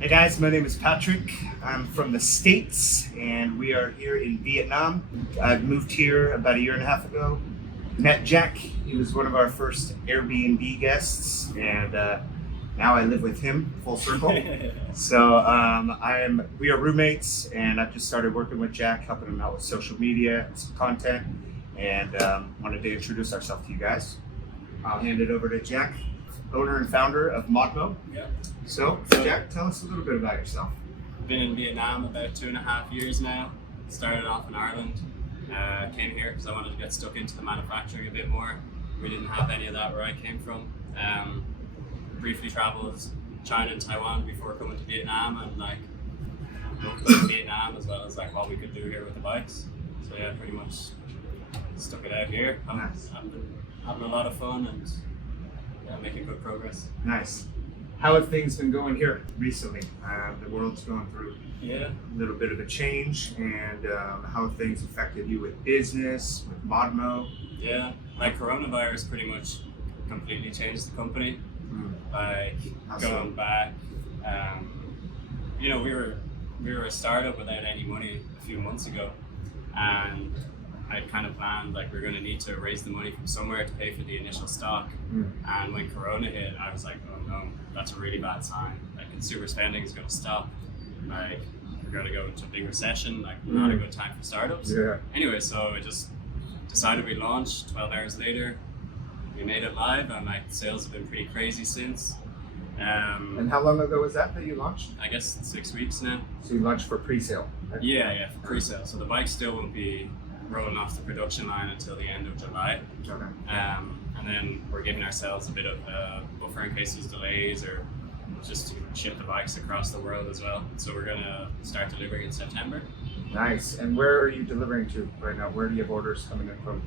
Hey guys, my name is Patrick. I'm from the States and we are here in Vietnam. I moved here about a year and a half ago. Met Jack. He was one of our first Airbnb guests and now I live with him, full circle. We are roommates and I've just started working with Jack, helping him out with social media and some content, and wanted to introduce ourselves to you guys. I'll hand it over to Jack, owner and founder of Modmo. Yeah. So, Jack, tell us a little bit about yourself. Been in Vietnam about 2.5 years now. Started off in Ireland. Came here because I wanted to get stuck into the manufacturing a bit more. We didn't have any of that where I came from. Briefly traveled China and Taiwan before coming to Vietnam, and loved Vietnam as well as what we could do here with the bikes. So yeah, pretty much stuck it out here. Nice. I've been having a lot of fun and making good progress. Nice. How have things been going here recently? The world's going through Yeah. a little bit of a change, and how have things affected you with business, with Modmo? Yeah, coronavirus pretty much completely changed the company. How so? Going back, we were a startup without any money a few months ago, and I kind of planned we're going to need to raise the money from somewhere to pay for the initial stock. And when Corona hit, I was like, oh no, that's a really bad sign. Consumer spending is going to stop. We're going to go into a big recession. Not a good time for startups. Yeah. Anyway, so we just decided we launched. 12 hours later, we made it live, and sales have been pretty crazy since. And how long ago was that you launched? I guess 6 weeks now. So you launched for pre-sale, right? Yeah, for pre-sale. So the bike still won't be rolling off the production line until the end of July. Okay. And then we're giving ourselves a bit of buffer in case there's delays or just to ship the bikes across the world as well. So we're going to start delivering in September. Nice. And where are you delivering to right now? Where do you have orders coming in from?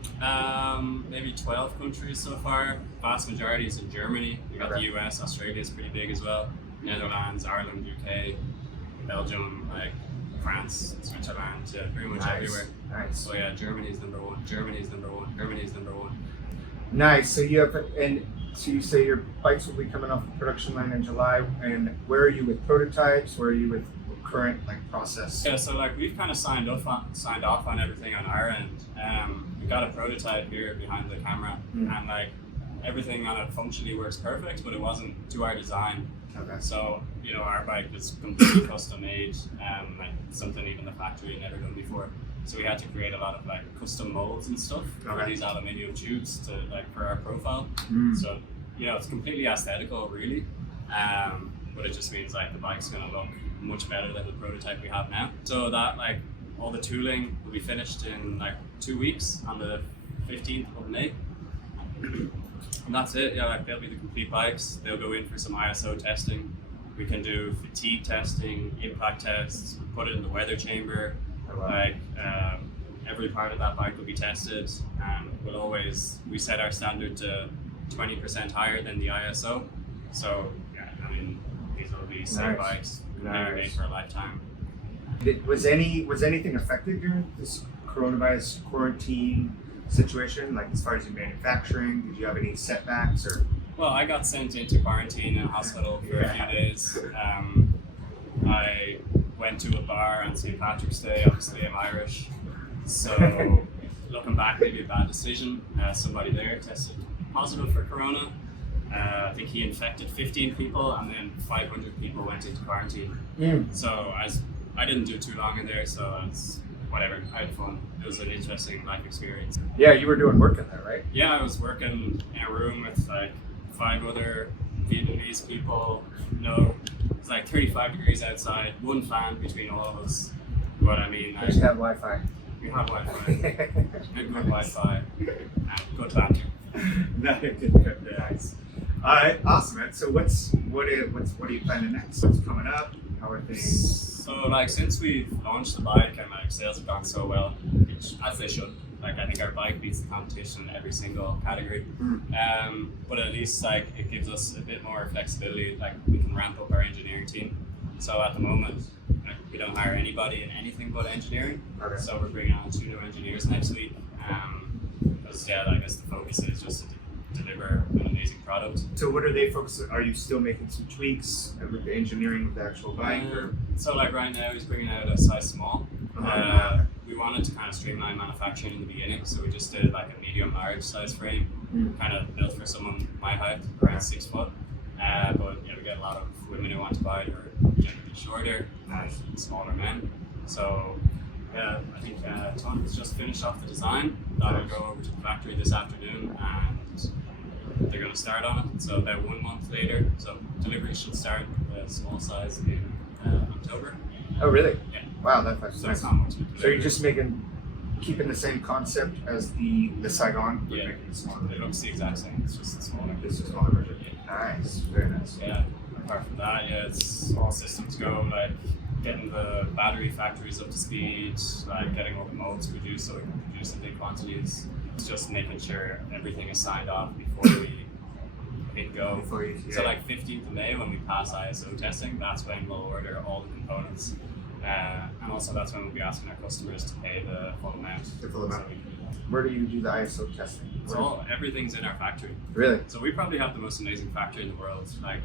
Maybe 12 countries so far. Vast majority is in Germany. We got the US, Australia is pretty big as well. Netherlands, Ireland, UK, Belgium, France, Switzerland, pretty much everywhere. Nice. So yeah, Germany's number one. Germany's number one. Nice. So you say your bikes will be coming off the production line in July. And where are you with prototypes? Where are you with current process? Yeah, so we've kind of signed off on everything on our end. We got a prototype here behind the camera, and everything on it functionally works perfect, but it wasn't to our design. Okay. So our bike is completely custom made, something even the factory had never done before. So we had to create a lot of custom molds and stuff for these aluminium tubes to for our profile. So it's completely aesthetical really, but it just means the bike's gonna look much better than the prototype we have now. So that all the tooling will be finished in 2 weeks on the 15th of May. And that's it. Yeah, they'll be the complete bikes. They'll go in for some ISO testing. We can do fatigue testing, impact tests, put it in the weather chamber. Every part of that bike will be tested, and we set our standard to 20% higher than the ISO. So yeah, these will be safe bikes. They're made for a lifetime. Was anything affected during this coronavirus quarantine situation? As far as your manufacturing, did you have any setbacks or? Well, I got sent into quarantine in a hospital for a few days. I went to a bar on St. Patrick's Day. Obviously, I'm Irish, so looking back, maybe a bad decision. Somebody there tested positive for corona. I think he infected 15 people, and then 500 people went into quarantine. So I didn't do too long in there, so it's whatever. I had fun. It was an interesting life experience. Yeah, you were doing work in there, right? Yeah, I was working in a room with 5 other Vietnamese people. It's 35 degrees outside, one fan between all of us. But you have Wi-Fi. We have Wi-Fi. Good Wi-Fi. And good banter. Nice. All right, awesome, man. So what are you planning next? What's coming up? How are things? So since we've launched the bike and sales have gone so well, as they should. I think our bike beats the competition in every single category. But at least it gives us a bit more flexibility. We can ramp up our engineering team. So at the moment, we don't hire anybody in anything but engineering. Okay. So we're bringing on 2 new engineers next week. Because I guess the focus is just to deliver an amazing product. So what are they focusing? Are you still making some tweaks with the engineering of the actual bike? Or? So like right now he's bringing out a size small. We wanted to kind of streamline manufacturing in the beginning, so we just did like a medium large size frame, kind of built for someone my height, around 6 foot. But yeah, we get a lot of women who want to buy it are generally shorter, smaller men. So yeah, I think Tom has just finished off the design. That'll go over to the factory this afternoon, and they're going to start on it. So about 1 month later, so delivery should start with a small size in October. Oh really? Yeah. Wow, that's nice. So it's not much. So you're just keeping the same concept as the SAIGON, but Yeah. making it smaller. It looks the exact same. It's just smaller. This is a smaller version. Nice, very nice. Yeah. Apart from that, yeah, it's all systems go. Like getting the battery factories up to speed, like getting all the molds produced so we can produce in big quantities. It's just making sure everything is signed off before we hit go. Before you, So like 15th of May when we pass ISO testing, that's when we'll order all the components. And also that's when we'll be asking our customers to pay the full amount. The full amount. So we can- Where do you do the ISO testing? So everything's in our factory. Really? So we probably have the most amazing factory in the world. Like,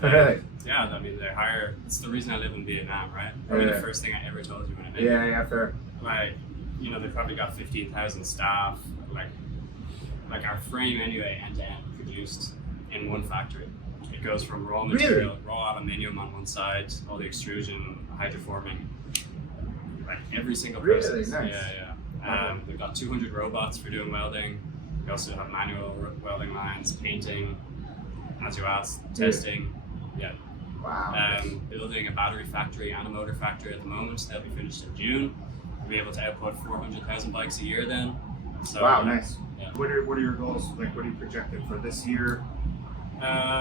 Really? yeah, I mean, they hire. It's the reason I live in Vietnam, right? Probably the first thing I ever told you when I met you. Yeah, fair. Like, you know, they probably got 15,000 staff. Like our frame anyway, end to end, produced in one factory. It goes from raw material, raw aluminium on one side, all the extrusion, hydroforming, like every single process. Really? Nice. Yeah. They've got 200 robots for doing welding. We also have manual welding lines, painting, as you asked, testing. Yeah. Wow. Building a battery factory and a motor factory at the moment. They'll be finished in June. We'll be able to output 400,000 bikes a year then. So, wow, nice. Yeah. What are your goals? Like, what are you projected for this year?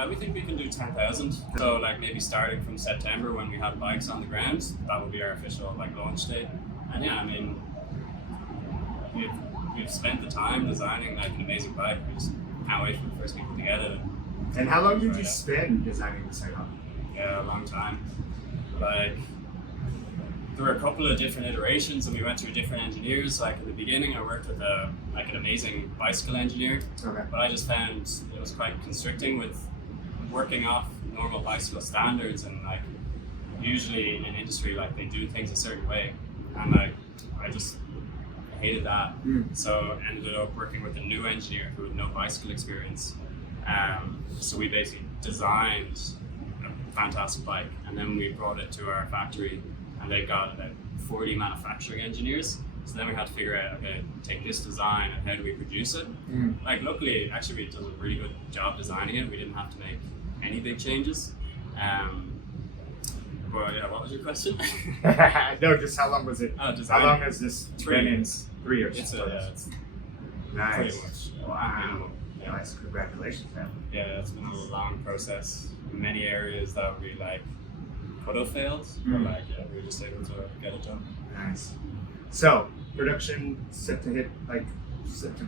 We think we can do 10,000. So like maybe starting from September when we have bikes on the ground, that will be our official like launch date. And yeah, I mean, we've spent the time designing like an amazing bike. We just can't wait for the first people to get it. And how long did you spend designing the SAIGON? Yeah, a long time. Like, there were a couple of different iterations and we went through different engineers. Like in the beginning I worked with an amazing bicycle engineer, Okay. but I just found it was quite constricting with working off normal bicycle standards, and like usually in industry like they do things a certain way, and like I hated that. So ended up working with a new engineer who had no bicycle experience. So we basically designed a fantastic bike, and then we brought it to our factory, and they got about 40 manufacturing engineers. So then we had to figure out, okay, take this design and how do we produce it? Like luckily, actually, we did a really good job designing it. We didn't have to make any big changes. But yeah, what was your question? No, just how long was it? Oh, How long has this 3 been in? years. 3 years. It's nice. pretty much. Wow. Minimum. Yeah. Nice. Congratulations, man. Yeah, it's been a long process. Many areas that we like could have failed, but like yeah, we were just able to get it done. Nice. So, production set to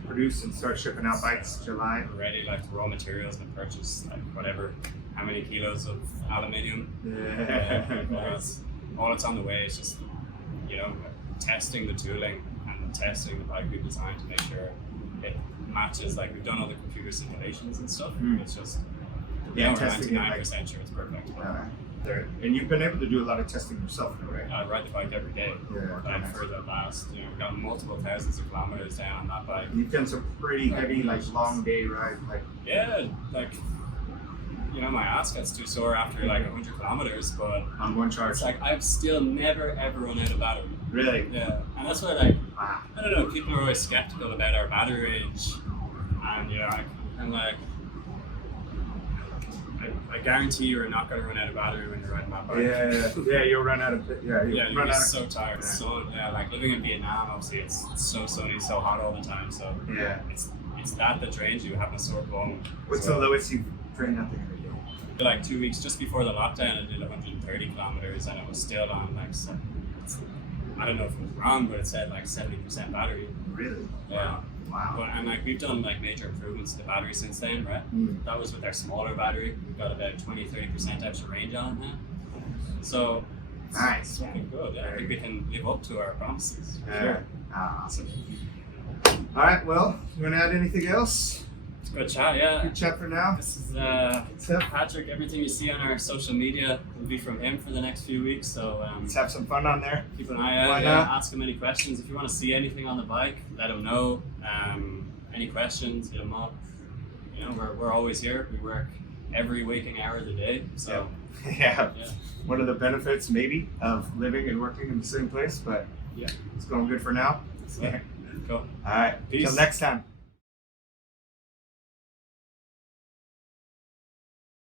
produce and start shipping out bikes July. We're ready, like the raw materials and purchase like whatever, how many kilos of aluminium. All it's on the way. It's just, you know, testing the tooling and testing the bike we've designed to make sure it matches. Like we've done all the computer simulations and stuff. It's just we're testing it, 99% sure it's perfect. And you've been able to do a lot of testing yourself, right? I ride the bike every day. Like for the last, we've got multiple thousands of kilometers down on that bike. You've done some pretty heavy, like long day rides, like you know, my ass gets too sore after like 100 kilometers, but on one charge. it's like I've still never ever run out of battery. Really? Yeah, and that's why like Wow. I don't know, people are always skeptical about our battery range, and you know, I'm like, I guarantee you're not going to run out of battery when you're riding that bike. Yeah, you'll run out of You'll be so tired. Yeah. So like living in Vietnam, obviously it's so sunny, so hot all the time. So yeah, it's that drains you, having a sore bone. What's the lowest you've trained nothing every day? Like 2 weeks just before the lockdown, I did 130 kilometers, and it was still on like I don't know if it was wrong, but it said like 70% battery. Really? Yeah. Wow. But, and like we've done like major improvements to the battery since then, right? That was with our smaller battery. We've got about 20-30% extra range on it now. So nice. It's looking good. Yeah, I think we can live up to our promises. Sure. Awesome. All right. Well, you want to add anything else? Good chat, yeah. Good chat for now. This is So, Patrick. Everything you see on our social media will be from him for the next few weeks. So let's have some fun on there. keep an eye out. Why Yeah, not? ask him any questions. If you want to see anything on the bike, let him know. Any questions, hit him up. You know, we're always here. We work every waking hour of the day. So Yeah. yeah. One of the benefits, maybe, of living and working in the same place, but Yeah. it's going good for now. So, cool. All right. Peace. Till next time.